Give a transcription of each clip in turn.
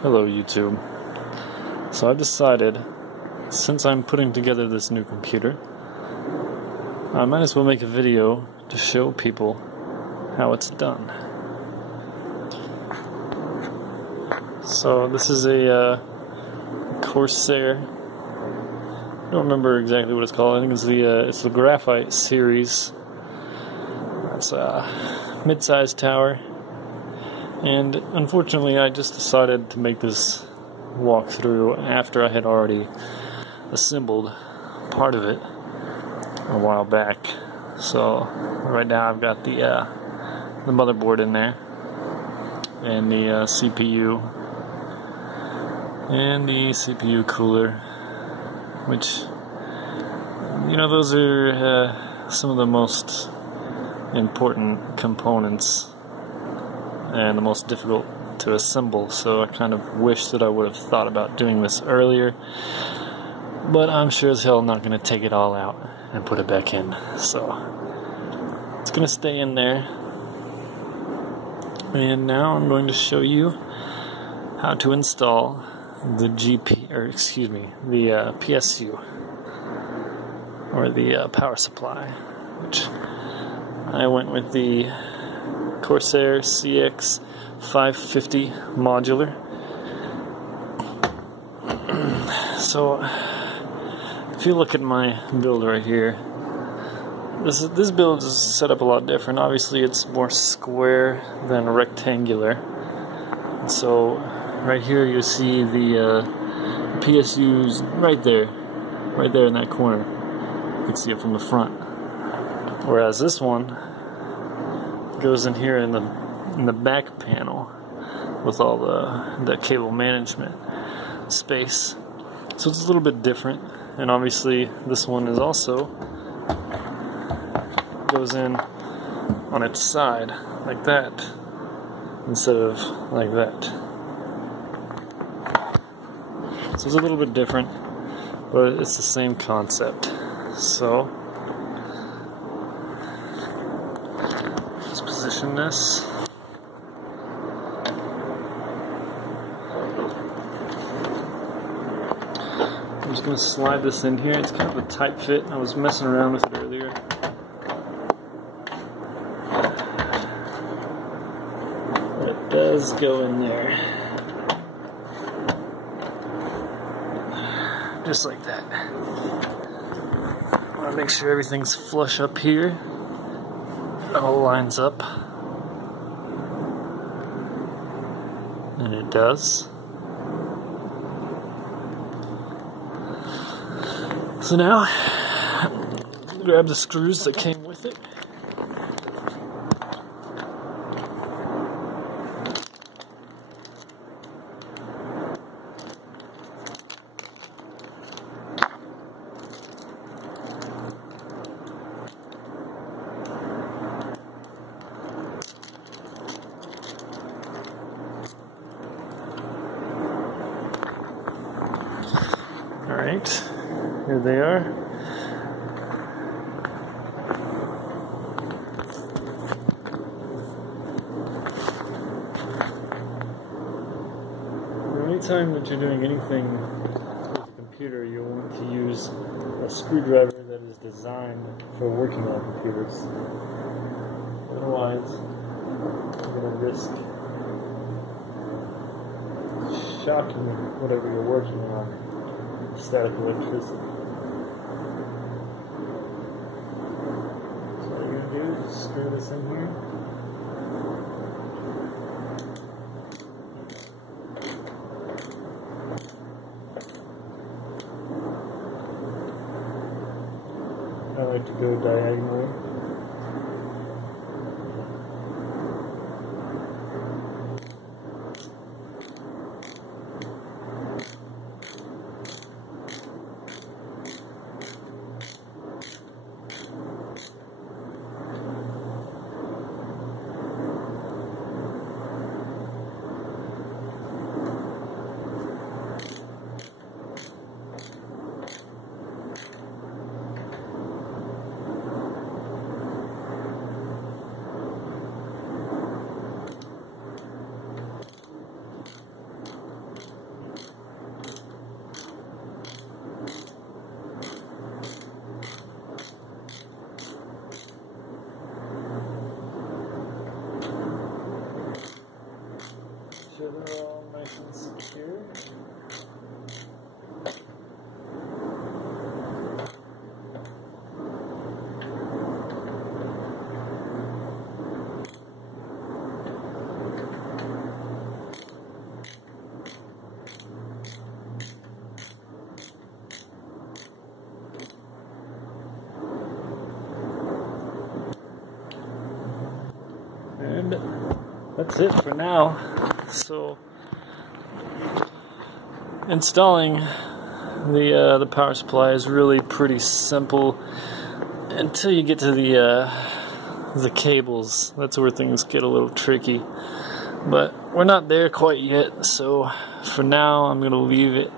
Hello YouTube. So I've decided, since I'm putting together this new computer, I might as well make a video to show people how it's done. So this is a Corsair. I don't remember exactly what it's called. I think it's the Graphite series. It's a mid-sized tower. And unfortunately, I just decided to make this walkthrough after I had already assembled part of it a while back. So right now I've got the motherboard in there, and the CPU, and the CPU cooler, which, you know, those are some of the most important components and the most difficult to assemble, so I kind of wish that I would have thought about doing this earlier, but I'm sure as hell not going to take it all out and put it back in, so it's going to stay in there. And now I'm going to show you how to install the PSU, or the power supply, which I went with the Corsair CX 550 modular. So if you look at my build right here, this build is set up a lot different. Obviously it's more square than rectangular. So right here you see the PSU's right there in that corner. You can see it from the front. Whereas this one goes in here in the back panel with all the cable management space. So it's a little bit different, and obviously this one is also goes in on its side like that instead of like that. So it's a little bit different, but it's the same concept. So position this. I'm just going to slide this in here. It's kind of a tight fit. I was messing around with it earlier. But it does go in there. Just like that. I want to make sure everything's flush up here. It all lines up, and it does. So now, grab the screws that came with it. Alright, here they are. Anytime that you're doing anything with the computer, you'll want to use a screwdriver that is designed for working on computers. Otherwise, you're going to risk shocking whatever you're working on. Static electricity. So what you're going to do is screw this in here. I like to go diagonally. sure they're all nice and secure. And that's it for now. So installing the power supply is really pretty simple until you get to the cables. That's where things get a little tricky. But we're not there quite yet, so for now I'm gonna leave it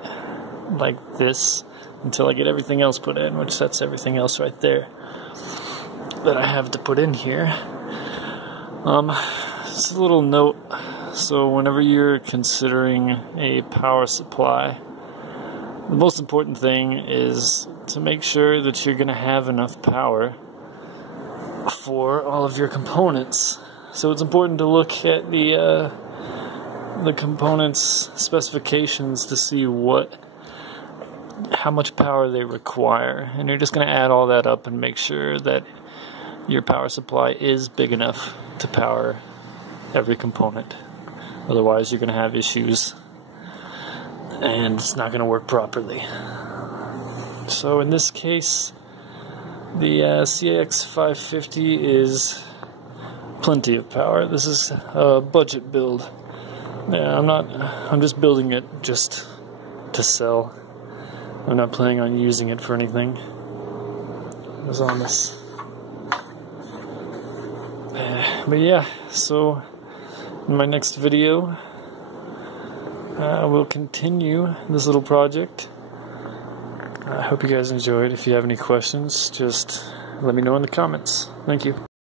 like this until I get everything else put in, which that's everything else right there that I have to put in here. Just a little note, so whenever you're considering a power supply, the most important thing is to make sure that you're going to have enough power for all of your components. So it's important to look at the components specifications to see how much power they require, and you're just going to add all that up and make sure that your power supply is big enough to power every component. Otherwise you're going to have issues and it's not going to work properly. So in this case the CAX 550 is plenty of power. This is a budget build. Yeah, I'm just building it just to sell. I'm not planning on using it for anything. It was on this. But yeah, so in my next video we'll continue this little project. I hope you guys enjoyed. If you have any questions, just let me know in the comments. Thank you.